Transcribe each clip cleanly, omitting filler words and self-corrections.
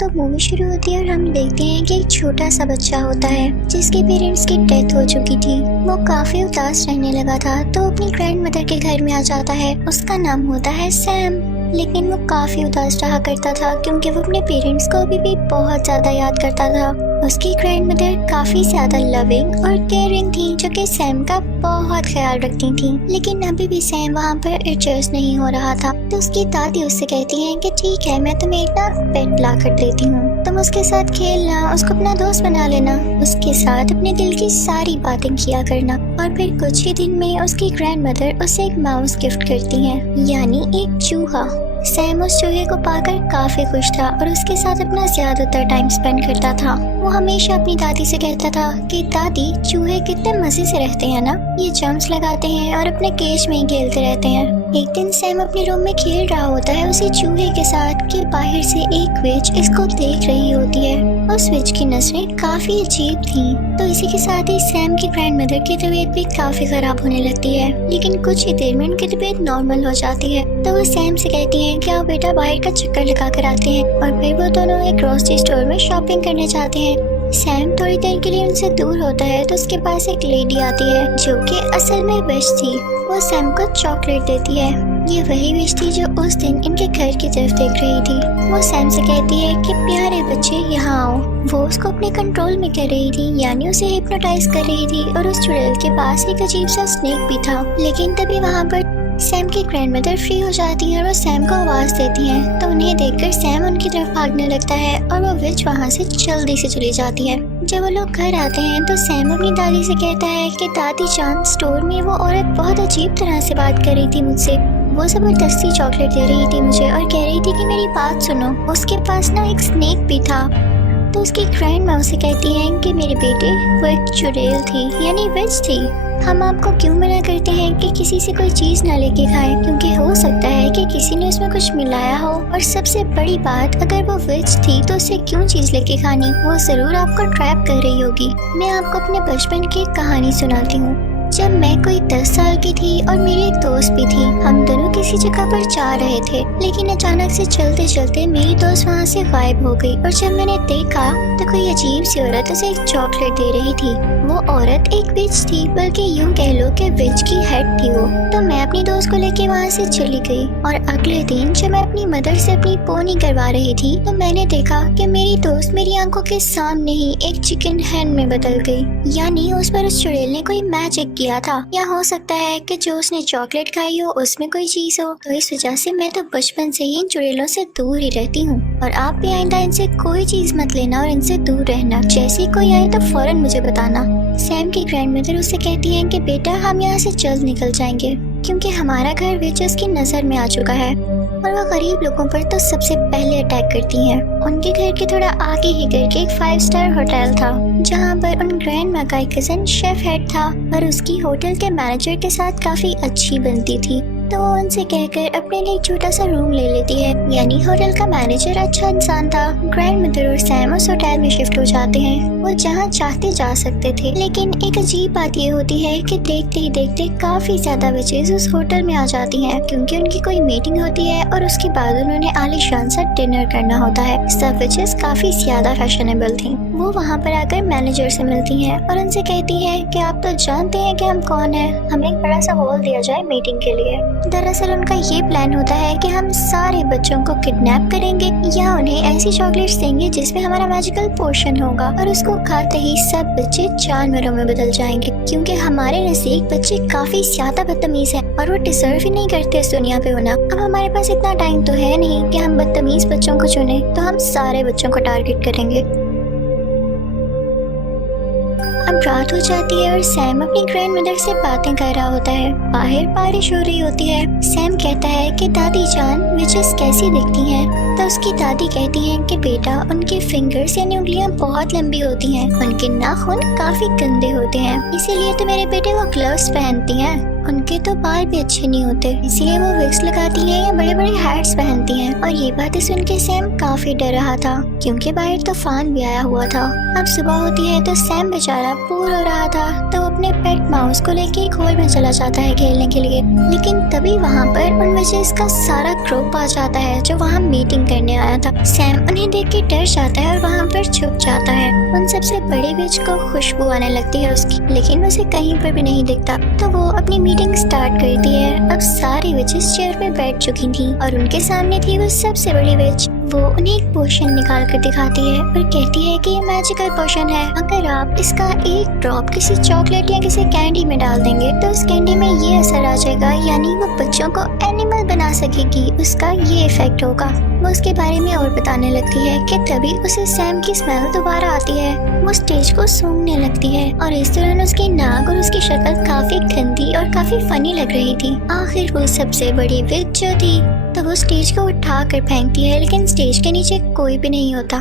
तो मूवी शुरू होती है और हम देखते हैं कि एक छोटा सा बच्चा होता है जिसके पेरेंट्स की डेथ हो चुकी थी। वो काफी उदास रहने लगा था तो अपनी ग्रैंड मदर के घर में आ जाता है। उसका नाम होता है सैम, लेकिन वो काफी उदास रहा करता था क्योंकि वो अपने पेरेंट्स को अभी भी बहुत ज्यादा याद करता था। उसकी ग्रैंड मदर काफी ज्यादा लविंग और केयरिंग थी जो कि सैम का बहुत ख्याल रखती थी, लेकिन अभी भी सैम वहाँ पर एडजस्ट नहीं हो रहा था। तो उसकी दादी उससे कहती है कि ठीक है, मैं तुम्हें एक ना पेट ला कर देती हूँ, तुम उसके साथ खेलना, उसको अपना दोस्त बना लेना, उसके साथ अपने दिल की सारी बातें किया करना। और फिर कुछ ही दिन में उसकी ग्रैंड मदर उसे एक माउस गिफ्ट करती है, यानी एक चूहा। सैम उस चूहे को पाकर काफी खुश था और उसके साथ अपना ज्यादातर टाइम स्पेंड करता था। वो हमेशा अपनी दादी से कहता था कि दादी, चूहे कितने मजे से रहते हैं ना, ये जंप्स लगाते हैं और अपने केज में ही खेलते रहते हैं। एक दिन सैम अपने रूम में खेल रहा होता है उसी चूहे के साथ कि बाहर से एक विच इसको देख रही होती है। उस विच की नजरें काफी अजीब थी। तो इसी के साथ ही सैम की ग्रैंड मदर की तबीयत भी काफी खराब होने लगती है, लेकिन कुछ ही देर में उनकी तबीयत नॉर्मल हो जाती है। तो वो सैम से कहती है कि आओ बेटा, बाहर का चक्कर लगा कर आते हैं। और फिर वो दोनों एक ग्रोसरी स्टोर में शॉपिंग करने जाते हैं। सैम थोड़ी देर के लिए उनसे दूर होता है तो उसके पास एक लेडी आती है जो कि असल में विच थी। वो सैम को चॉकलेट देती है। ये वही विच थी जो उस दिन इनके घर की तरफ देख रही थी। वो सैम से कहती है कि प्यारे बच्चे यहाँ आओ। वो उसको अपने कंट्रोल में कर रही थी, यानी उसे हिप्नोटाइज कर रही थी। और उस चुड़ैल के पास एक अजीब सा स्नेक भी था। लेकिन तभी वहाँ पर सैम की ग्रैंड मदर फ्री हो जाती है और वो सैम को आवाज देती है। तो उन्हें देखकर सैम उनकी तरफ भागने लगता है और वो विच वहाँ से जल्दी से चली जाती है। जब वो लोग घर आते हैं तो सैम अपनी दादी से कहता है कि दादी जान, स्टोर में वो औरत बहुत अजीब तरह से बात कर रही थी मुझसे। वो जबरदस्ती चॉकलेट दे रही थी मुझे और कह रही थी कि मेरी बात सुनो। उसके पास ना एक स्नेक भी था। तो उसकी ग्रैंड माँ उसे कहती है कि मेरे बेटे, वो एक चुड़ैल थी, यानी विच थी। हम आपको क्यों मना करते हैं कि किसी से कोई चीज ना लेके खाएं, क्योंकि हो सकता है कि किसी ने उसमें कुछ मिलाया हो। और सबसे बड़ी बात, अगर वो विच थी तो उसे क्यों चीज लेके खानी, वो जरूर आपको ट्रैप कर रही होगी। मैं आपको अपने बचपन की एक कहानी सुनाती हूँ। जब मैं कोई 10 साल की थी और मेरी एक दोस्त भी थी, हम दोनों किसी जगह पर जा रहे थे, लेकिन अचानक से चलते चलते मेरी दोस्त वहाँ से गायब हो गई। और जब मैंने देखा तो कोई अजीब सी औरत उसे एक चॉकलेट दे रही थी। वो औरत एक विच थी, बल्कि यूं कह लो कि विच की हेड थी वो। तो मैं अपनी दोस्त को लेके वहाँ से चली गई। और अगले दिन जब मैं अपनी मदर से अपनी पोनी करवा रही थी तो मैंने देखा कि मेरी दोस्त मेरी आंखों के सामने ही एक चिकन हैन में बदल गई, यानी उस पर उस चुड़ैल ने कोई मैजिक किया था। या हो सकता है कि जो उसने चॉकलेट खाई हो उसमें कोई चीज हो। तो इस वजह से मैं तो बचपन से ही इन चुड़ैलों से दूर ही रहती हूँ। और आप भी आइंदा इनसे कोई चीज मत लेना और इनसे दूर रहना। जैसे ही कोई आए तो फौरन मुझे बताना। सैम की ग्रैंड मदर उससे कहती है कि बेटा, हम यहाँ से जल्द निकल जाएंगे क्योंकि हमारा घर विचेस की नजर में आ चुका है और वो गरीब लोगों पर तो सबसे पहले अटैक करती हैं। उनके घर के थोड़ा आगे ही करके एक 5 स्टार होटल था जहाँ पर उन ग्रैंड माँ का एक कजन शेफ हेड था और उसकी होटल के मैनेजर के साथ काफी अच्छी बनती थी। तो वो उनसे कहकर अपने लिए एक छोटा सा रूम ले लेती है, यानी होटल का मैनेजर अच्छा इंसान था। ग्रैंड मदर और सैम उस होटल में शिफ्ट हो जाते हैं। वो जहाँ चाहते जा सकते थे, लेकिन एक अजीब बात ये होती है कि देखते ही देखते काफी ज्यादा विचेस उस होटल में आ जाती हैं क्योंकि उनकी कोई मीटिंग होती है और उसके बाद उन्होंने आलीशान सा डिनर करना होता है। सब विचेस काफी ज्यादा फैशनेबल थी। वो वहाँ पर आकर मैनेजर से मिलती हैं और उनसे कहती है कि आप तो जानते हैं कि हम कौन हैं, हमें एक बड़ा सा हॉल दिया जाए मीटिंग के लिए। दरअसल उनका ये प्लान होता है कि हम सारे बच्चों को किडनैप करेंगे या उन्हें ऐसी चॉकलेट्स देंगे जिसमें हमारा मैजिकल पोर्शन होगा और उसको खाते ही सब बच्चे जानवरों में बदल जाएंगे, क्योंकि हमारे नजदीक बच्चे काफी ज्यादा बदतमीज हैं और वो डिजर्व ही नहीं करते इस दुनिया पे होना। अब हमारे पास इतना टाइम तो है नहीं कि हम बदतमीज बच्चों को चुने, तो हम सारे बच्चों को टारगेट करेंगे। अब रात हो जाती है और सैम अपनी ग्रैंड मदर से बातें कर रहा होता है। बाहर बारिश हो रही होती है। सैम कहता है कि दादी जान, विचेस कैसी दिखती हैं? तो उसकी दादी कहती हैं कि बेटा, उनके फिंगर्स यानी उंगलियां बहुत लंबी होती हैं, उनके नाखून काफी गंदे होते हैं, इसीलिए तो मेरे बेटे वो ग्लव्स पहनती हैं। उनके तो बाल भी अच्छे नहीं होते, इसीलिए वो विग्स लगाती है या बड़े बड़े हैट्स पहनती हैं। और ये बातें सुन के सैम काफी डर रहा था क्योंकि बाहर तूफान भी आया हुआ था। अब सुबह होती है तो सैम बेचारा बोर हो रहा था तो अपने पेट माउस को लेके एक हॉल में चला जाता है खेलने के लिए। लेकिन तभी वहाँ पर उन विचेस का सारा ग्रुप आ जाता है जो वहाँ मीटिंग करने आया था। सैम उन्हें देख के डर जाता है और वहाँ पर छुप जाता है। उन सबसे बड़े विच को खुशबू आने लगती है उसकी, लेकिन उसे कहीं पर भी नहीं दिखता। तो वो अपनी मीटिंग स्टार्ट करती है। अब सारी विचेस चेयर पे बैठ चुकी थी और उनके सामने थी वो सबसे बड़ी विच। वो उन्हें एक पोशन निकाल कर दिखाती है और कहती है कि ये मैजिकल पोशन है। अगर आप इसका एक ड्रॉप किसी चॉकलेट या किसी कैंडी में डाल देंगे तो उस कैंडी में ये असर आ जाएगा, यानी वो बच्चों को एनिमल बना सकेगी, उसका ये इफेक्ट होगा। वो उसके बारे में और बताने लगती है कि तभी उसे सैम की स्मेल दोबारा आती है। वो स्टेज को सूंघने लगती है और इस दौरान उसकी नाक और उसकी शक्ल काफी गंदी और काफी फनी लग रही थी। आखिर वो सबसे बड़ी विच जो थी तो वो स्टेज को उठा कर फेंकती है, लेकिन स्टेज के नीचे कोई भी नहीं होता।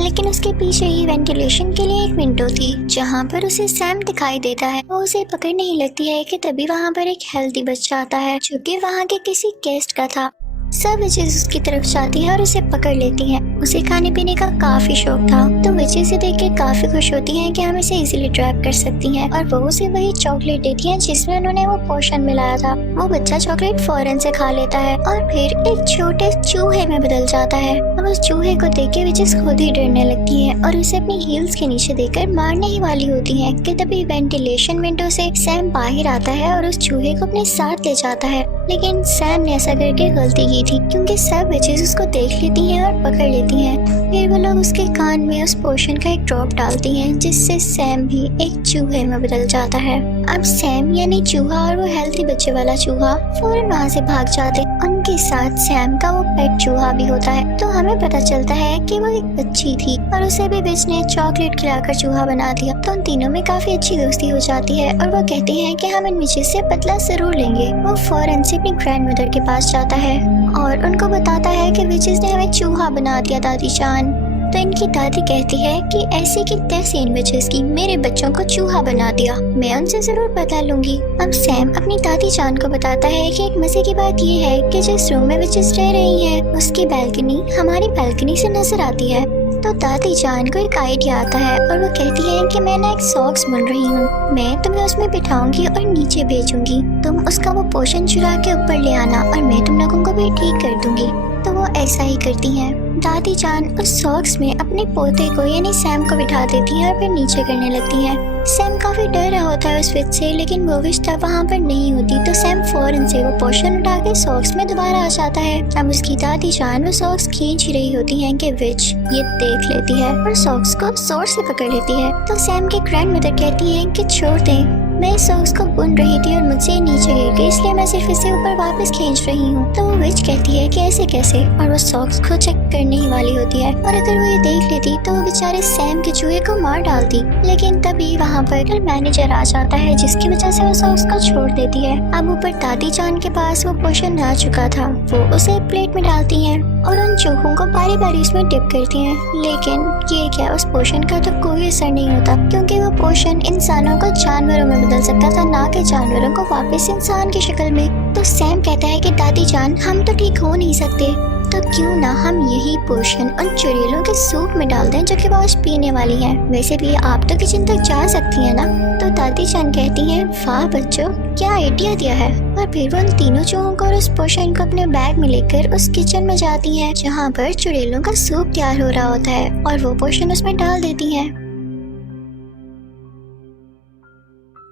लेकिन उसके पीछे ही वेंटिलेशन के लिए एक विंडो थी जहाँ पर उसे सैम दिखाई देता है। वो उसे पकड़ने ही लगती है कि तभी वहाँ पर एक हेल्दी बच्चा आता है जो कि वहाँ के किसी गेस्ट का था। सब विचेस उसकी तरफ जाती है और उसे पकड़ लेती हैं। उसे खाने पीने का काफी शौक था तो विचेस से देख के काफी खुश होती हैं कि हम इसे इजीली ट्रैप कर सकती हैं और वो उसे वही चॉकलेट देती हैं जिसमें उन्होंने वो पोशन मिलाया था। वो बच्चा चॉकलेट फौरन से खा लेता है और फिर एक छोटे चूहे में बदल जाता है। अब उस चूहे को देख के विचेस खुद ही डरने लगती है और उसे अपनी हील्स के नीचे देकर मारने ही वाली होती है कि तभी वेंटिलेशन विंडो से सैम बाहर आता है और उस चूहे को अपने साथ ले जाता है। लेकिन सैम ने ऐसा करके गलती की थी क्योंकि सब विचेस उसको देख लेती हैं और पकड़ लेती हैं। फिर वो लोग उसके कान में उस पोशन का एक ड्रॉप डालती हैं जिससे सैम भी एक चूहे में बदल जाता है। अब सैम यानी चूहा और वो हेल्थी बच्चे वाला चूहा फौरन वहाँ से भाग जाते। उनके साथ सैम का वो पेट चूहा भी होता है। तो हमें पता चलता है कि वो एक बच्ची थी और उसे भी विच ने चॉकलेट खिलाकर चूहा बना दिया। तो उन तीनों में काफी अच्छी दोस्ती हो जाती है और वो कहते हैं कि हम इन विचेस से बदला जरूर लेंगे। वो फौरन से अपनी ग्रैंड मदर के पास जाता है और उनको बताता है कि विचेस ने हमें चूहा बना दिया दादी जान। तो इनकी दादी कहती है कि ऐसे की तैसे इन विचेस की मेरे बच्चों को चूहा बना दिया, मैं उनसे जरूर बता लूंगी। अब सैम अपनी दादी जान को बताता है कि एक मजे की बात ये है कि जिस रूम में विचेस रह रही है उसकी बैल्कनी हमारी बैल्कनी से नजर आती है। तो दादी जान को एक आइडिया आता है और वो कहती है कि मैं ना एक सॉक्स बुन रही हूँ, मैं तुम्हें उसमें बिठाऊंगी और नीचे भेजूंगी, तुम उसका वो पोशन चुरा के ऊपर ले आना और मैं तुम लोगों को भी ठीक कर दूंगी। तो वो ऐसा ही करती हैं। दादी जान उस सॉक्स में अपने पोते को यानी सैम को बिठा देती है और फिर नीचे करने लगती है। सैम काफी डर रहा होता है उस विच से, लेकिन वो विच तब वहाँ पर नहीं होती। तो सैम फौरन से वो पोशन उठा के सॉक्स में दोबारा आ जाता है। अब उसकी दादी जान वो सॉक्स खींच ही रही होती है कि विच ये देख लेती है और सॉक्स को जोर से पकड़ लेती है। तो सैम की ग्रैंड मदर कहती है कि छोड़ दें, मैं इस सॉक्स को बुन रही थी और मुझसे नीचे गिर गई, इसलिए मैं सिर्फ इसे ऊपर वापस खींच रही हूँ। तो वो विच कहती है कि ऐसे कैसे, और वो सॉक्स को चेक करने ही वाली होती है। और अगर वो ये देख लेती तो वो बेचारे सैम के चूहे को मार डालती। लेकिन तभी वहाँ पर मैनेजर आ जाता है जिसकी वजह से वो सॉक्स को छोड़ देती है। अब ऊपर दादी जान के पास वो पोशन आ चुका था, वो उसे प्लेट में डालती है और उन चूहों को बारी बारी उसमें डिप करती हैं। लेकिन ये क्या, उस पोशन का तो कोई असर नहीं होता क्योंकि वो पोशन इंसानों को जानवरों में बदल सकता था, ना कि जानवरों को वापस इंसान की शक्ल में। तो सैम कहता है कि दादी जान हम तो ठीक हो नहीं सकते, तो क्यों ना हम यही पोशन उन चुड़ैलों के सूप में डाल दें जो कि वो आज पीने वाली हैं। वैसे भी आप तो किचन तक जा सकती हैं ना। तो दादी जान कहती हैं वाह बच्चों, क्या आइडिया दिया है। और फिर वो उन तीनों चूहों को और उस पोशन को अपने बैग में लेकर उस किचन में जाती हैं जहाँ पर चुड़ैलों का सूप तैयार हो रहा होता है और वो पोशन उसमें डाल देती हैं।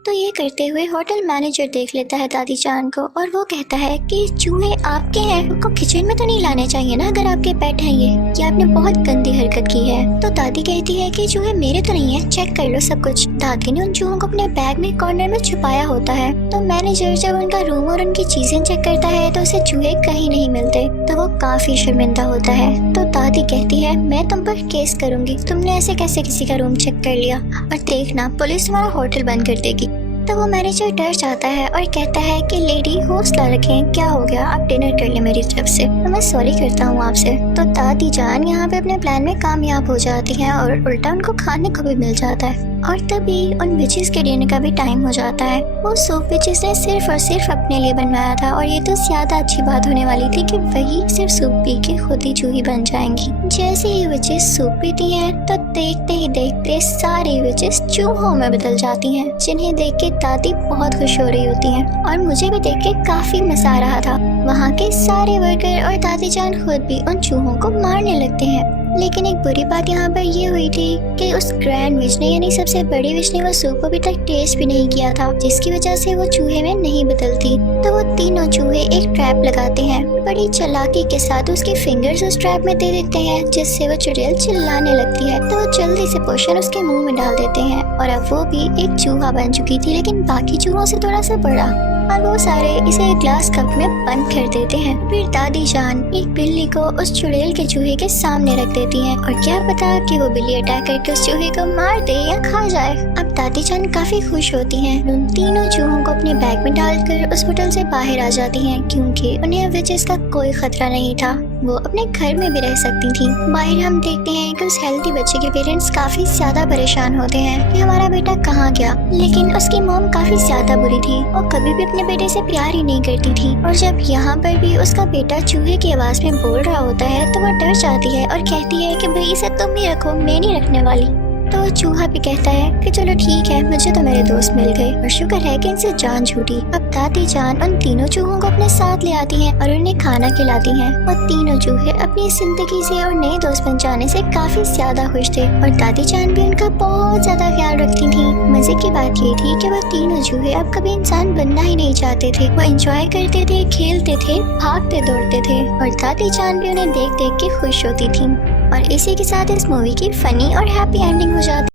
तो ये करते हुए होटल मैनेजर देख लेता है दादी जान को और वो कहता है कि चूहे आपके हैं, आपको किचन में तो नहीं लाने चाहिए ना अगर आपके पेट हैं ये आपने बहुत गंदी हरकत की है। तो दादी कहती है कि चूहे मेरे तो नहीं है, चेक कर लो सब कुछ। दादी ने उन चूहों को अपने बैग में कॉर्नर में छुपाया होता है। तो मैनेजर जब उनका रूम और उनकी चीजें चेक करता है तो उसे चूहे कहीं नहीं मिलते, तो वो काफी शर्मिंदा होता है। तो दादी कहती है मैं तुम पर केस करूंगी, तुमने ऐसे कैसे किसी का रूम चेक कर लिया, और देखना पुलिस तुम्हारा होटल बंद कर देगी। तो वो मैनेजर डर जाता है और कहता है कि लेडी हौसला रखें, क्या हो गया, आप डिनर कर ले मेरी तरफ से, तो मैं सॉरी करता हूँ आपसे। तो दादी जान यहाँ पे अपने प्लान में कामयाब हो जाती है और उल्टा उनको खाने को भी मिल जाता है। और तभी उन विचेस के डिनर का भी टाइम हो जाता है। वो सूप विचेस ने सिर्फ और सिर्फ अपने लिए बनवाया था और ये तो ज्यादा अच्छी बात होने वाली थी कि वही सिर्फ सूप पी के खुद ही चूही बन जाएंगी। जैसे ही विचेस सूप पीती हैं तो देखते ही देखते सारी विचेस चूहों में बदल जाती हैं, जिन्हें देख के दादी बहुत खुश हो रही होती हैं और मुझे भी देख के काफी मजा आ रहा था। वहाँ के सारे वर्कर और दादी जान खुद भी उन चूहों को मारने लगते हैं। लेकिन एक बुरी बात यहाँ पर ये हुई थी कि उस ग्रैंड विच ने यानी सबसे बड़ी विच ने वो सूप अभी तक टेस्ट भी नहीं किया था, जिसकी वजह से वो चूहे में नहीं बदलती। तो वो तीनों चूहे एक ट्रैप लगाते हैं। बड़ी चालाकी के साथ उसके फिंगर्स उस ट्रैप में दे देते हैं, जिससे वो चुड़ैल चिल्लाने लगती है। तो वो जल्दी से पोशन उसके मुंह में डाल देते हैं और अब वो भी एक चूहा बन चुकी थी, लेकिन बाकी चूहों से थोड़ा सा बड़ा, और वो सारे इसे एक ग्लास कप में बंद कर देते हैं। फिर दादी जान एक बिल्ली को उस चुड़ैल के चूहे के सामने रख देती हैं और क्या पता कि वो बिल्ली अटैक करके उस चूहे को मार दे या खा जाए। अब दादी जान काफी खुश होती हैं। उन तीनों चूहों को अपने बैग में डालकर उस होटल से बाहर आ जाती हैं, क्योंकि उन्हें विचेस का कोई खतरा नहीं था। वो अपने घर में भी रह सकती थी। बाहर हम देखते हैं कि उस हेल्थी बच्चे के पेरेंट्स काफी ज्यादा परेशान होते हैं कि हमारा बेटा कहाँ गया, लेकिन उसकी मॉम काफी ज्यादा बुरी थी और कभी भी अपने बेटे से प्यार ही नहीं करती थी। और जब यहाँ पर भी उसका बेटा चूहे की आवाज में बोल रहा होता है तो वो डर जाती है और कहती है कि भाई इसे तुम ही रखो, मैं नहीं रखने वाली। तो वो चूहा भी कहता है कि चलो ठीक है, मुझे तो मेरे दोस्त मिल गए और शुक्र है कि इनसे जान छूटी। अब दादी जान उन तीनों चूहों को अपने साथ ले आती हैं और उन्हें खाना खिलाती हैं और तीनों चूहे अपनी जिंदगी से और नए दोस्त बन जाने से काफी ज्यादा खुश थे और दादी जान भी उनका बहुत ज्यादा ख्याल रखती थी। मजे की बात ये थी कि वो तीनों चूहे अब कभी इंसान बनना ही नहीं चाहते थे। वो एंजॉय करते थे, खेलते थे, भागते दौड़ते थे और दादी जान भी उन्हें देख देख के खुश होती थी। और इसी के साथ इस मूवी की फनी और हैप्पी एंडिंग हो जाती